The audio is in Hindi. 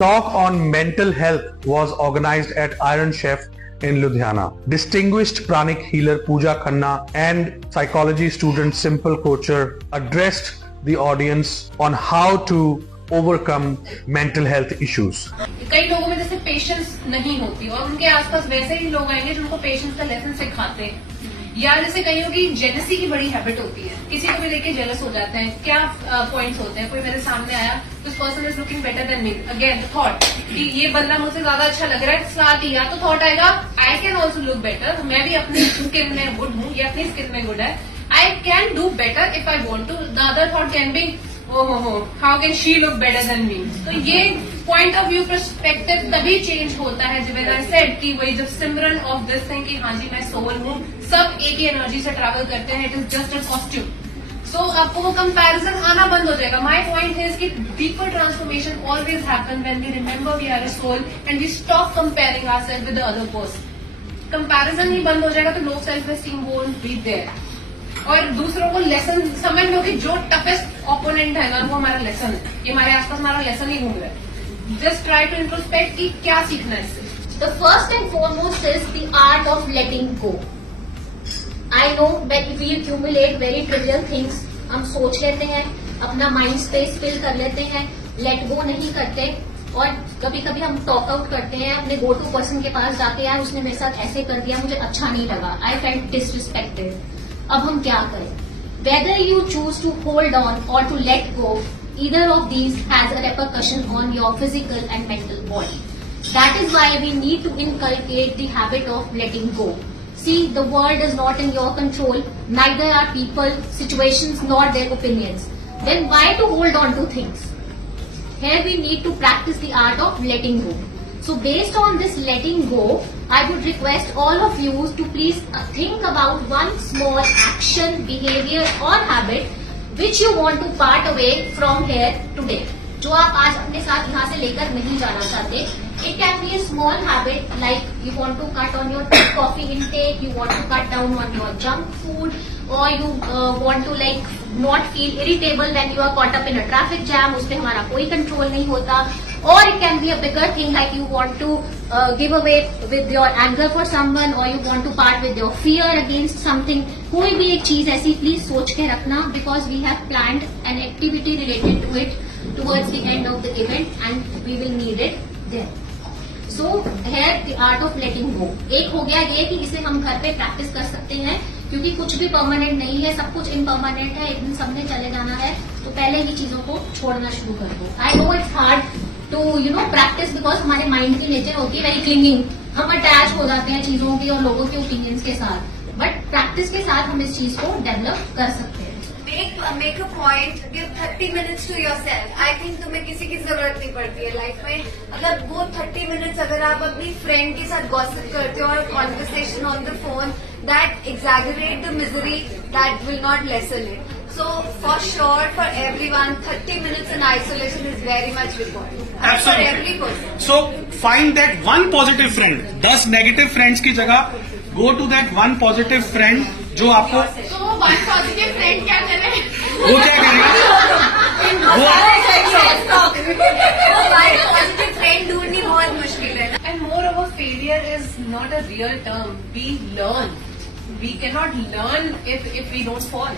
Talk on mental health was organized at Iron Chef in Ludhiana. Distinguished pranic healer Pooja Khanna and psychology student Simple Kocher addressed the audience on how to overcome mental health issues. कई लोगों में जैसे पेशेंस नहीं होती और उनके आसपास वैसे ही लोग आएंगे जो उनको पेशेंस का लेसन सिखाते हैं, या जैसे कईयों की जेलसी की बड़ी हैबिट होती है, किसी को भी लेके जेलस हो जाते हैं. क्या पॉइंट्स होते हैं? कोई मेरे सामने आया, this person is looking better than me, again thought कि ये बंदा मुझसे ज्यादा अच्छा लग रहा है, साथ ही या तो थॉट आएगा I can also look better, मैं भी अपनी स्किन में गुड हूँ, ये अपनी स्किन में गुड है, I can do better if I want to. The other thought can be how can she look better than me. तो ये पॉइंट ऑफ व्यू पर्सपेक्टिव तभी चेंज होता है जब आई सेड कि वही जब सिमरन ऑफ दिस थिंग कि हाँ जी मैं सोल हूँ, सब एक ही एनर्जी से ट्रैवल करते हैं, it is just a costume. So आपको वो कंपैरिजन आना बंद हो जाएगा. माई पॉइंट इज कि deeper transformation always happen when we remember we are a soul and we stop comparing ourself with the other person. Comparison ही बंद हो जाएगा तो low self esteem won't be there. और दूसरों को लेसन समझ लो कि जो टफेस्ट ओपोनेंट है ना वो हमारा लेसन है, ये हमारे आसपास हमारा लेसन ही घूम रहा है. जस्ट ट्राई टू इंट्रोस्पेक्ट कि क्या सीखना है इससे. The first and foremost is the art of letting go. I know that we accumulate very trivial things. हम सोच लेते हैं, अपना माइंड स्पेस फिल कर लेते हैं, लेट गो नहीं करते, और कभी कभी हम टॉक आउट करते हैं अपने गो टू पर्सन के पास जाके, यार उसने मेरे साथ ऐसे कर दिया, मुझे अच्छा नहीं लगा, आई फेल्ट डिसरिस्पेक्टेड. अब हम क्या करें? Whether you choose to hold on or to let go, either of these has a repercussion on your physical and mental body. That is why we need to inculcate the habit of letting go. See, the world is not in your control, neither are people, situations, nor their opinions. Then why to hold on to things? Here we need to practice the art of letting go. So based on this letting go, I would request all of you to please think about one small action, behavior or habit which you want to part away from here today. जो आप आज अपने साथ यहाँ से लेकर नहीं जाना चाहते. It can be a small habit like you want to cut on your coffee intake, you want to cut down on your junk food, or you want to like not feel irritable when you are caught up in a traffic jam. उसपे हमारा कोई कंट्रोल नहीं होता. Or it can be a bigger thing like you want to give away with your anger for someone, or you want to part with your fear against something. कोई भी एक चीज ऐसी प्लीज सोच के रखना, because we have planned an activity related to it towards the end of the event and we will need it there. So here the art of letting go. एक हो गया ये कि इसे हम घर पे प्रैक्टिस कर सकते हैं, क्योंकि कुछ भी परमानेंट नहीं है, सब कुछ इम्परमानेंट है, एक दिन सबने चले जाना है, तो पहले ही चीजों को छोड़ना शुरू कर दो. I know it's hard to practise, because हमारे माइंड की नेचर होती है वेरी क्लिंगिंग, हम अटैच हो जाते हैं चीजों की और लोगों के ओपिनियंस के साथ. बट प्रैक्टिस के साथ हम इस चीज को डेवलप कर सकते हैं. Make a point, give 30 minutes to yourself. I think तुम्हें किसी की जरूरत नहीं पड़ती है लाइफ में. अगर वो 30 minutes अगर आप अपनी फ्रेंड के साथ गॉसिप करते हो और conversation on the phone, that exaggerate the misery, that will not lessen it. So for sure, for everyone, 30 minutes in isolation is very much required. Absolutely. For every person. So find that one positive friend. 10 negative friends की जगह go to that one positive friend जो आपको. तो वन पॉजिटिव फ्रेंड क्या करे? वो क्या करेगा? पॉजिटिव फ्रेंड ढूंढनी बहुत मुश्किल है. And moreover, failure is not a real term. We learn. We cannot learn if we don't fall.